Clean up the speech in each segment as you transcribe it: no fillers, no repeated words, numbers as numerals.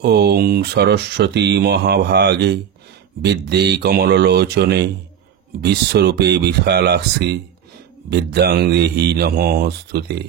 ওং সরস্বতী মহাভাগে বিদ্যে কমললোচনে বিশ্বরূপে বিশালাক্ষি বিদ্যাং দেহি নমস্তুতে।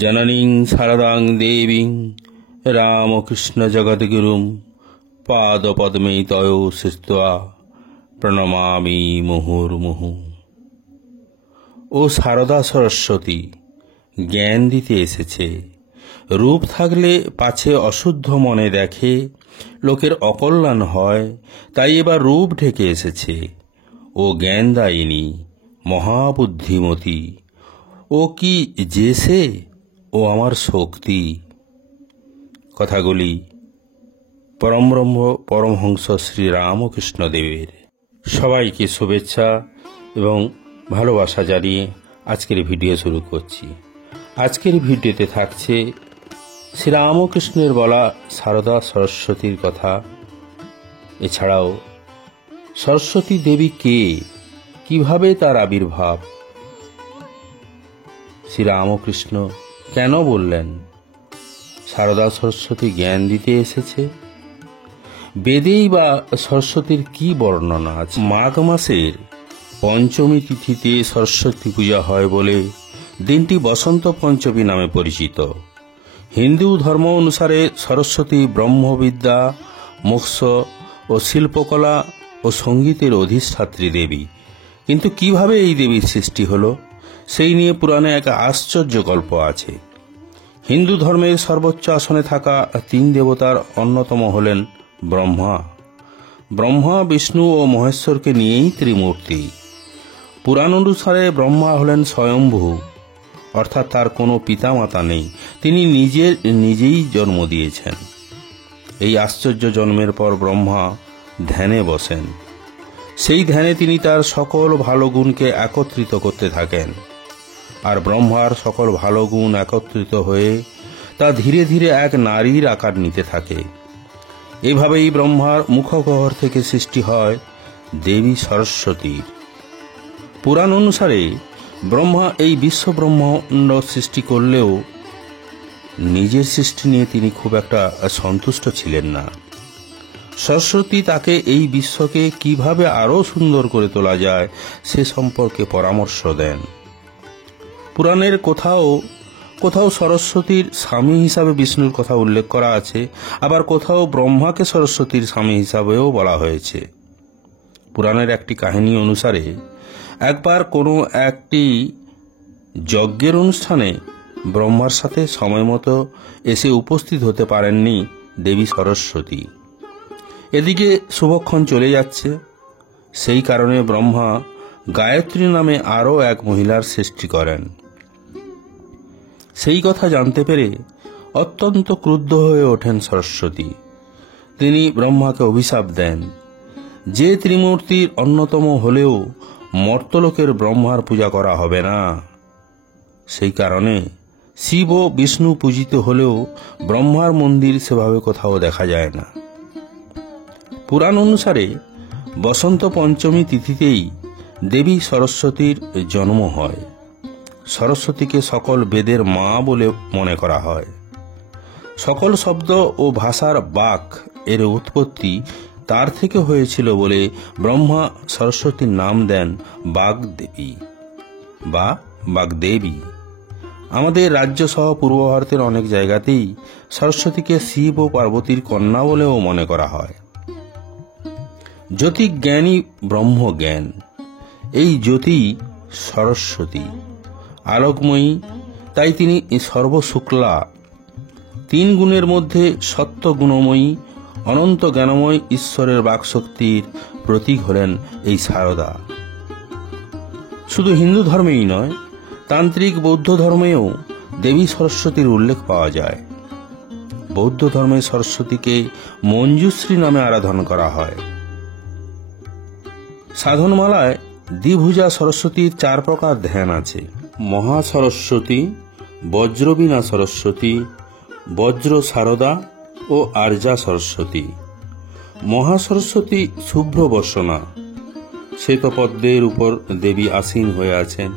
জননীং শারদাং দেবীং রামকৃষ্ণ জগদ্গুরুম পাদপদ্মে তয়ো সৃষ্টা প্রণমামি মুহুর্মুহু। ও শারদা সরস্বতী, জ্ঞান দিতে এসেছে। রূপ থাকলে পাছে অশুদ্ধ মনে দেখে, লোকের অকল্যাণ হয়, তাই এবার রূপ ঢেকে এসেছে। ও জ্ঞানদায়িনী মহাবুদ্ধিমতী, ও কি যে সে, ও আমার শক্তি। কথাগুলি পরমব্রহ্ম পরমহংস শ্রী রামকৃষ্ণ দেবের। সবাইকে শুভেচ্ছা এবং ভালোবাসা জানিয়ে আজকের ভিডিও শুরু করছি। আজকের ভিডিওতে থাকছে শ্রীরামকৃষ্ণের বলা শারদা সরস্বতীর কথা। এছাড়াও সরস্বতী দেবী কে, কিভাবে তার আবির্ভাব, শ্রীরামকৃষ্ণ কেন বললেন শারদা সরস্বতী জ্ঞান দিতে এসেছে, বেদেই বা সরস্বতীর কি বর্ণনা আছে। মাঘ মাসের পঞ্চমী তিথিতে সরস্বতী পূজা হয় বলে দিনটি বসন্ত পঞ্চমী নামে পরিচিত। হিন্দু ধর্ম অনুসারে সরস্বতী ব্রহ্মবিদ্যা, মোক্ষ ও শিল্পকলা ও সঙ্গীতের অধিষ্ঠাত্রী দেবী। কিন্তু কিভাবে এই দেবীর সৃষ্টি হলো, সেই নিয়ে পুরাণে এক আশ্চর্য গল্প আছে। হিন্দু ধর্মের সর্বোচ্চ আসনে থাকা তিন দেবতার অন্যতম হলেন ব্রহ্মা। ব্রহ্মা, বিষ্ণু ও মহেশ্বরকে নিয়েই ত্রিমূর্তি। পুরাণ অনুসারে ব্রহ্মা হলেন স্বয়ম্ভু, অর্থাৎ তার কোনো পিতামাতা নেই, তিনি নিজেই জন্ম দিয়েছেন। এই আশ্চর্য জন্মের পর ব্রহ্মা ধ্যানে বসেন। সেই ধ্যানে তিনি তার সকল ভালো গুণকে একত্রিত করতে থাকেন, আর ব্রহ্মার সকল ভালো গুণ একত্রিত হয়ে তা ধীরে ধীরে এক নারীর আকার নিতে থাকে। এভাবেই ব্রহ্মার মুখগহ্বর থেকে সৃষ্টি হয় দেবী সরস্বতীর। পুরাণ অনুসারে ব্রহ্মা এই বিশ্ব ব্রহ্মাণ্ড সৃষ্টি করলেও নিজের সৃষ্টি নিয়ে তিনি খুব একটা সন্তুষ্ট ছিলেন না। সরস্বতী তাকে এই বিশ্বকে কিভাবে আরও সুন্দর করে তোলা যায় সে সম্পর্কে পরামর্শ দেন। পুরাণের কোথাও কোথাও সরস্বতীর স্বামী হিসাবে বিষ্ণুর কথা উল্লেখ করা আছে, আবার কোথাও ব্রহ্মাকে সরস্বতীর স্বামী হিসাবেও বলা হয়েছে। পুরাণের একটি কাহিনী অনুসারে একবার কোনো একটি যজ্ঞের অনুষ্ঠানে ব্রহ্মার সাথে সময় মতো এসে উপস্থিত হতে পারেননি দেবী সরস্বতী। এদিকে শুভক্ষণ চলে যাচ্ছে, সেই কারণে ব্রহ্মা গায়ত্রী নামে আরও এক মহিলার সৃষ্টি করেন। সেই কথা জানতে পেরে অত্যন্ত ক্রুদ্ধ হয়ে ওঠেন সরস্বতী। তিনি ব্রহ্মাকে অভিশাপ দেন, যে ত্রিমূর্তির অন্যতম হলেও মর্তলোকের ব্রহ্মার পূজা করা হবে না। সেই কারণে শিব ও বিষ্ণু পূজিত হলেও ব্রহ্মার মন্দির সেভাবে কোথাও দেখা যায় না। পুরাণ অনুসারে বসন্ত পঞ্চমী তিথিতেই দেবী সরস্বতীর জন্ম হয়। সরস্বতীকে সকল বেদের মা বলে মনে করা হয়। সকল শব্দ ও ভাষার বাক এর উৎপত্তি তার থেকে হয়েছিল বলে ব্রহ্মা সরস্বতীর নাম দেন বাগদেবী বা বাগদেবী। আমাদের রাজ্য সহ পূর্ব ভারতের অনেক জায়গাতেই সরস্বতীকে শিব ও পার্বতীর কন্যা বলেও মনে করা হয়। জ্যোতিজ্ঞানী ব্রহ্মজ্ঞান, এই জ্যোতি সরস্বতী আলোকময়ী, তাই তিনি সর্বশুক্লা। তিন গুণের মধ্যে সত্য গুণময়ী, অনন্ত জ্ঞানময় ঈশ্বরের বাকশক্তির প্রতীক হলেন এই শারদা। শুধু হিন্দু ধর্মেই নয়, তান্ত্রিক বৌদ্ধ ধর্মেও দেবী সরস্বতীর উল্লেখ পাওয়া যায়। বৌদ্ধ ধর্মে সরস্বতীকে মঞ্জুশ্রী নামে আরাধনা করা হয়। সাধনমালায় দ্বিভুজা সরস্বতীর 4 প্রকার ধ্যান আছে: মহা সরস্বতী, বজ্রবীণা সরস্বতী, বজ্র শারদা ও আর্যা সরস্বতী। মহা সরস্বতী শুভ্র বসনা, শ্বেতপদ্মের উপর দেবী আসীন হয়ে আছেন।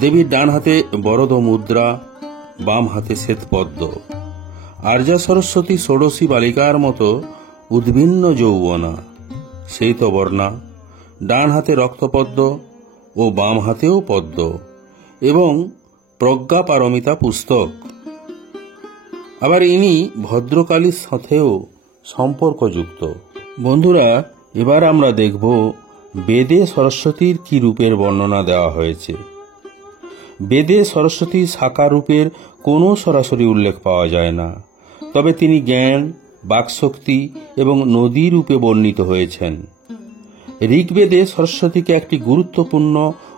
দেবীর ডান হাতে বরদ মুদ্রা, বাম হাতে শ্বেতপদ্ম, আর্যা সরস্বতী ষোড়শী বালিকার মতো উদ্ভিন্ন যৌবনা, শ্বেতবর্ণা, ডান হাতে রক্তপদ্ম ও বাম হাতেও পদ্ম, এবং প্রজ্ঞাপারমিতা পুস্তক। আবার ইনি ভদ্রকালীর সাথেও সম্পর্কযুক্ত। বন্ধুরা, এবার আমরা দেখব বেদে সরস্বতীর কি রূপের বর্ণনা দেওয়া হয়েছে। বেদে সরস্বতীর সাকার রূপের কোনো সরাসরি উল্লেখ পাওয়া যায় না, তবে তিনি জ্ঞান, বাকশক্তি এবং নদী রূপে বর্ণিত হয়েছেন। ঋগ্বেদে সরস্বতীকে একটি গুরুত্বপূর্ণ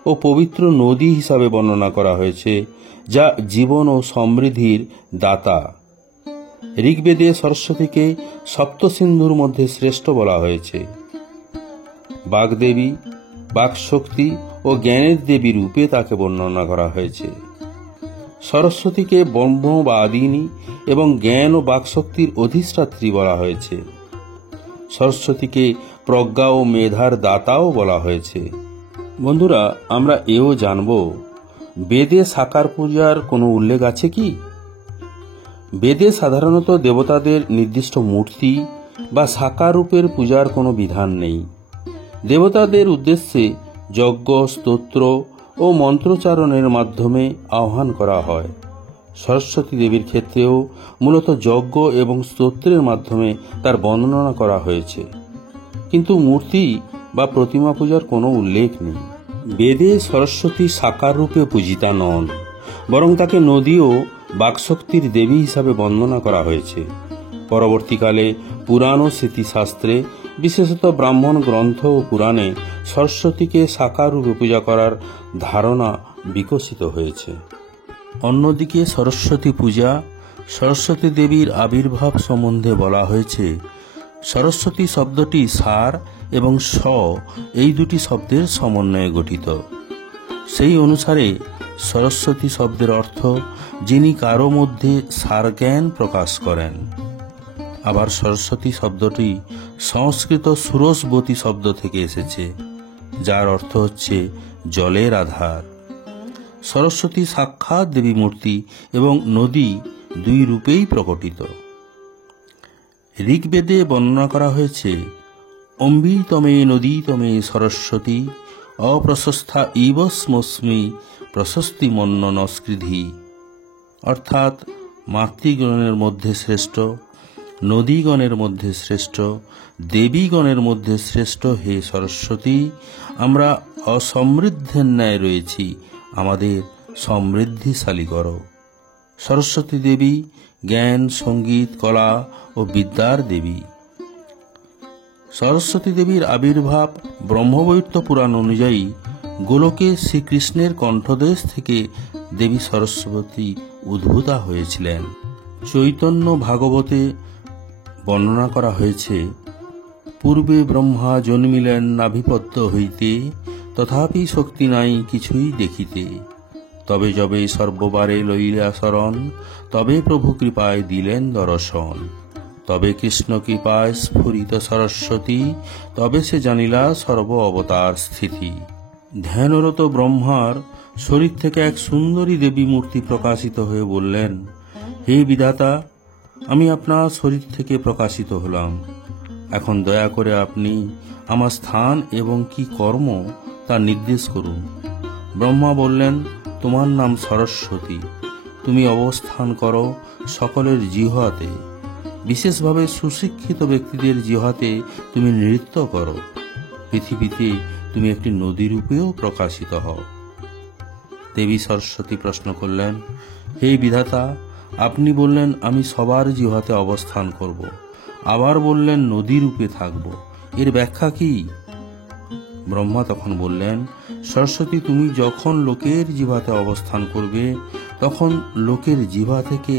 ও পবিত্র নদী হিসাবে বর্ণনা করা হয়েছে, যা জীবন ও সমৃদ্ধির দাতা। ঋগ্বেদে সরস্বতীকে সপ্তসিন্ধুর মধ্যে শ্রেষ্ঠ বলা হয়েছে। বাগদেবী, বাকশক্তি ও জ্ঞানের দেবী রূপে তাকে বর্ণনা করা হয়েছে। সরস্বতীকে ব্রহ্ম বা আদিনী এবং জ্ঞান ও বাকশক্তির অধিষ্ঠাত্রী বলা হয়েছে। সরস্বতীকে প্রজ্ঞা ও মেধার দাতাও বলা হয়েছে। বন্ধুরা, আমরা এও জানব, বেদে সাকার পূজার কোনো উল্লেখ আছে কি? বেদে সাধারণত দেবতাদের নির্দিষ্ট মূর্তি বা সাকার রূপের পূজার কোনো বিধান নেই। দেবতাদের উদ্দেশ্যে যজ্ঞ, স্তোত্র ও মন্ত্রোচ্চারণের মাধ্যমে আহ্বান করা হয়। সরস্বতী দেবীর ক্ষেত্রেও মূলত যজ্ঞ এবং স্তোত্রের মাধ্যমে তার বর্ণনা করা হয়েছে, কিন্তু মূর্তি বা প্রতিমা পূজার কোনো উল্লেখ নেই। বেদে সরস্বতী সাকার রূপে পূজিতা নন, বরং তাকে নদী ও বাকশক্তির দেবী হিসাবে বর্ণনা করা হয়েছে। পরবর্তীকালে পুরাণ ও স্মৃতিশাস্ত্রে, বিশেষত ব্রাহ্মণ গ্রন্থ ও পুরাণে সরস্বতীকে সাকার রূপে পূজা করার ধারণা বিকশিত হয়েছে। অন্যদিকে সরস্বতী পূজা, সরস্বতী দেবীর আবির্ভাব সম্বন্ধে বলা হয়েছে, সরস্বতী শব্দটি সার এবং স এই দুটি শব্দের সমন্বয়ে গঠিত। সেই অনুসারে সরস্বতী শব্দের অর্থ যিনি কারো মধ্যে সারজ্ঞান প্রকাশ করেন। আবার সরস্বতী শব্দটি সংস্কৃত সুরসবতী শব্দ থেকে এসেছে, যার অর্থ হচ্ছে জলের আধার। সরস্বতী সাক্ষাৎ দেবী মূর্তি এবং নদী দুই রূপেই প্রকটিত। ঋগ্বেদে বর্ণনা করা হয়েছে, অম্বিতমে নদীতমে সরস্বতী অপ্রশস্থা ইব স্মস্মি প্রশস্তি মন্ন নস্কৃধি, অর্থাৎ মাতৃগণের মধ্যে শ্রেষ্ঠ, নদীগণের মধ্যে শ্রেষ্ঠ, দেবীগণের মধ্যে শ্রেষ্ঠ হে সরস্বতী, আমরা অসমৃদ্ধের ন্যায় রয়েছি, আমাদের সমৃদ্ধিশালী করো। সরস্বতী দেবী জ্ঞান, সঙ্গীত, কলা ও বিদ্যার দেবী। সরস্বতী দেবীর আবির্ভাব ব্রহ্মবৈবর্ত পুরাণ অনুযায়ী গোলকে শ্রীকৃষ্ণের কণ্ঠদেশ থেকে দেবী সরস্বতী উদ্ভূতা হয়েছিলেন। চৈতন্য ভাগবতে বর্ণনা করা হয়েছে, পূর্বে ব্রহ্মা জন্মিলেন নাভিপদ্ম হইতে, তথাপি শক্তি নাই কিছুই দেখিতে, তবে যবে সর্ববারে লইলা শরণ, তবে প্রভু কৃপায় দিলেন দর্শন, তবে কৃষ্ণ কৃপায় স্ফুরিত সরস্বতী, তবে সে জানিলা সর্ব অবতার স্থিতি। ধ্যানরত ব্রহ্মার শরীর থেকে এক সুন্দরী দেবী মূর্তি প্রকাশিত হয়ে বললেন, হে বিধাতা, আমি আপনার শরীর থেকে প্রকাশিত হলাম, এখন দয়া করে আপনি আমার স্থান এবং কি কর্ম তা নির্দেশ করুন। ব্রহ্মা বললেন, তোমার নাম সরস্বতী, তুমি অবস্থান করো সকলের জিহ্বাতে, বিশেষভাবে সুশিক্ষিত ব্যক্তিদের জিহ্বাতে তুমি নৃত্য করো, পৃথিবীতে তুমি একটি নদী রূপেও প্রকাশিত হও। দেবী সরস্বতী প্রশ্ন করলেন, হে বিধাতা, আপনি বললেন আমি সবার জিহ্বাতে অবস্থান করব, আবার বললেন নদী রূপে থাকব, এর ব্যাখ্যা কি? ব্রহ্মা তখন বললেন, সরস্বতী, তুমি যখন লোকের জিহ্বাতে অবস্থান করবে, তখন লোকের জিহ্বা থেকে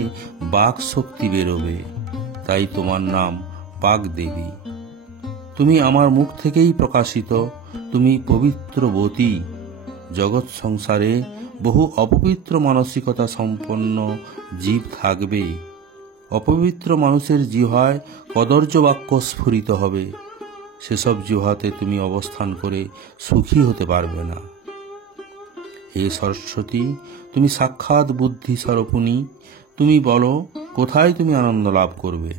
বাক শক্তি বেরোবে, তাই তোমার নাম বাগদেবী। তুমি আমার মুখ থেকেই প্রকাশিত, তুমি পবিত্রবতী। জগৎ সংসারে বহু অপবিত্র মানসিকতা সম্পন্ন জীব থাকবে। অপবিত্র মানুষের জিহ্বায় কদর্য বাক্য স্ফুরিত হবে, সেসব জিহ্বাতে তুমি অবস্থান করে সুখী হতে পারবে না। হে সরস্বতী, তুমি সাক্ষাৎ বুদ্ধি স্বরূপিণী, তুমি বলো, কোথায় তুমি আনন্দ লাভ করবে?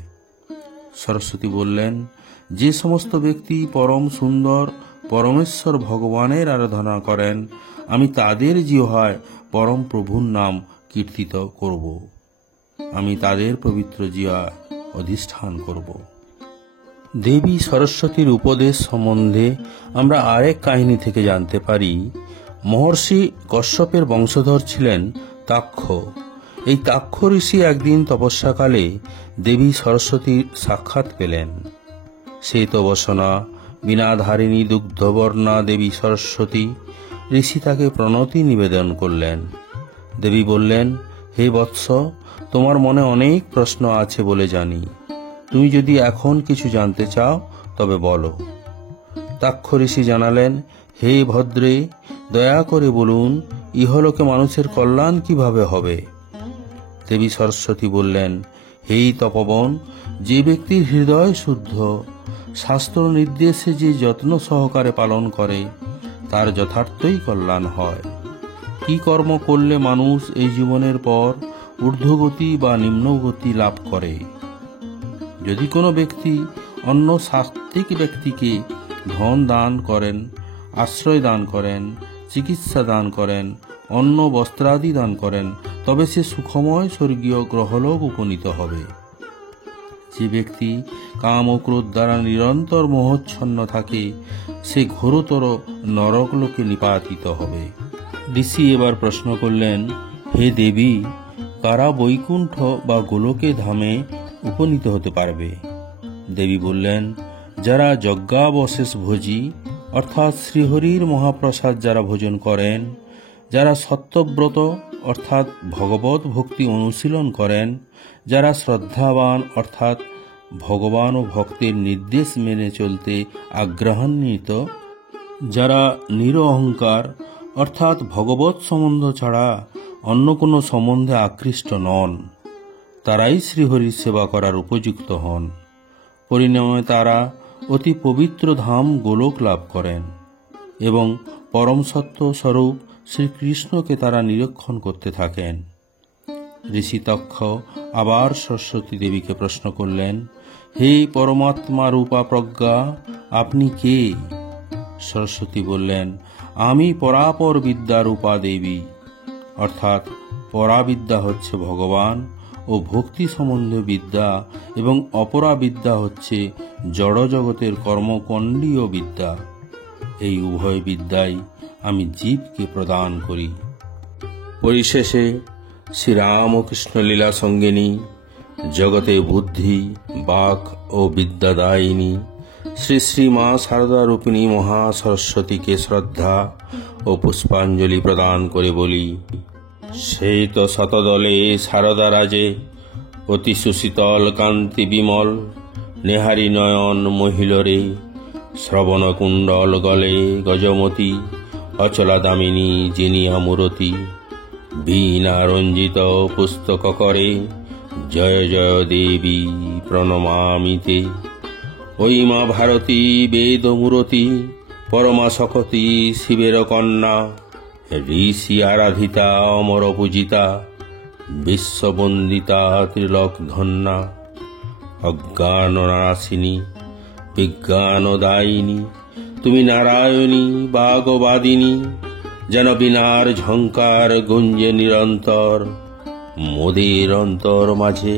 সরস্বতী বললেন, যে সমস্ত ব্যক্তি পরম সুন্দর পরমেশ্বর ভগবানের আরাধনা করেন, আমি তাদের জিহ্বায় পরম প্রভুর নাম কীর্তিত করব। আমি তাদের পবিত্র জিহ্বায় অধিষ্ঠান করব। দেবী সরস্বতীর উপদেশ সম্বন্ধে আমরা আরেক কাহিনী থেকে জানতে পারি। মহর্ষি কশ্যপের বংশধর ছিলেন তাক্ষ। এই তাক্ষ ঋষি একদিন তপস্যাকালে দেবী সরস্বতীর সাক্ষাৎ পেলেন। সেই তপস্যা বীণাধারিণী দুগ্ধবর্ণা দেবী সরস্বতী। ঋষি তাকে প্রণতি নিবেদন করলেন। দেবী বললেন, হে বৎস, তোমার মনে অনেক প্রশ্ন আছে বলে জানি। তুমি যদি এখন কিছু জানতে চাও তবে বলো। তাক্ষ ঋষি জানালেন, হে ভদ্রে, দয়া করে বলুন, ইহলোকে মানুষের কল্যাণ কিভাবে হবে? দেবী সরস্বতী বললেন, হে তপবন, যে ব্যক্তির হৃদয় শুদ্ধ, শাস্ত্র নির্দেশে যে যত্ন সহকারে পালন করে, তার যথার্থই কল্যাণ হয়। কি কর্ম করলে মানুষ এই জীবনের পর ঊর্ধ্বগতি বা নিম্নগতি লাভ করে? যদি কোনো ব্যক্তি অন্য সাত্ত্বিক ব্যক্তিকে ধন দান করেন, আশ্রয় দান করেন, চিকিৎসা দান করেন, অন্ন বস্ত্রাদি দান করেন, তবে সে সুখময় স্বর্গীয় গ্রহলোক উপনীত হবে। যে ব্যক্তি কাম ও ক্রোধ দ্বারা নিরন্তর মোহচ্ছন্ন থাকে, সে ঘোরতর নরকলোকে নিপাতিত হবে। ঋষি এবার প্রশ্ন করলেন, হে দেবী, কারা বৈকুণ্ঠ বা গোলকে ধামে উপনীত হতে পারবে? দেবী বললেন, যারা যজ্ঞাবশেষ ভোজী, অর্থাৎ শ্রীহরির মহাপ্রসাদ যারা ভোজন করেন, যারা সত্যব্রত অর্থাৎ ভগবত ভক্তি অনুশীলন করেন, যারা শ্রদ্ধাবান অর্থাৎ ভগবান ও ভক্তের নির্দেশ মেনে চলতে আগ্রহান্বিত, যারা নিরঅহংকার অর্থাৎ ভগবত সম্বন্ধ ছাড়া অন্য কোনো সম্বন্ধে আকৃষ্ট নন, তারাই শ্রীহরির সেবা করার উপযুক্ত হন। পরিণামে তারা অতি পবিত্র ধাম গোলক লাভ করেন এবং পরম সত্য স্বরূপ শ্রীকৃষ্ণকে তারা নিরীক্ষণ করতে থাকেন। ঋষি তক্ষ আবার সরস্বতী দেবীকে প্রশ্ন করলেন, হে পরমাত্মা রূপা প্রজ্ঞা, আপনি কে? সরস্বতী বললেন, আমি পরাপর বিদ্যা রূপা দেবী, অর্থাৎ পরাবিদ্যা হচ্ছে ভগবান ও ভক্তি সম্বন্ধীয় বিদ্যা, এবং অপরা বিদ্যা হচ্ছে জড় জগতের কর্মকণ্ডীয় বিদ্যা। এই উভয় বিদ্যাই আমি জীবকে প্রদান করি। পরিশেষে শ্রীরামকৃষ্ণ লীলা সঙ্গিনী, জগতে বুদ্ধি, বাক ও বিদ্যাদায়িনী শ্রী শ্রী মা শারদা রূপিণী মহাসরস্বতীকে শ্রদ্ধা ও পুষ্পাঞ্জলি প্রদান করে বলি, সেই তো শতদলে শারদা রাজে, অতি সুশীতল কান্তি বিমল, নেহারি নয়ন মহিলরে, শ্রবণ কুণ্ডল গলে গজমতি, অচলা দামিনী জিনিয়া মূরতি, বীণা রঞ্জিত পুস্তক করে, জয় জয় দেবী প্রণমামিতে। ওই মা ভারতী বেদ মূরতি, পরমা শকতি শিবের কন্যা, ঋষি আরাধিতা অমর পূজিতা, বিশ্ববন্দিতা ত্রিলোক ধন্যা। অজ্ঞান নাশিনী বিজ্ঞানদায়িনী, তুমি নারায়ণী বাগবাদিনী, যেন বীণার ঝঙ্কার গুঞ্জে নিরন্তর মোদের অন্তর মাঝে।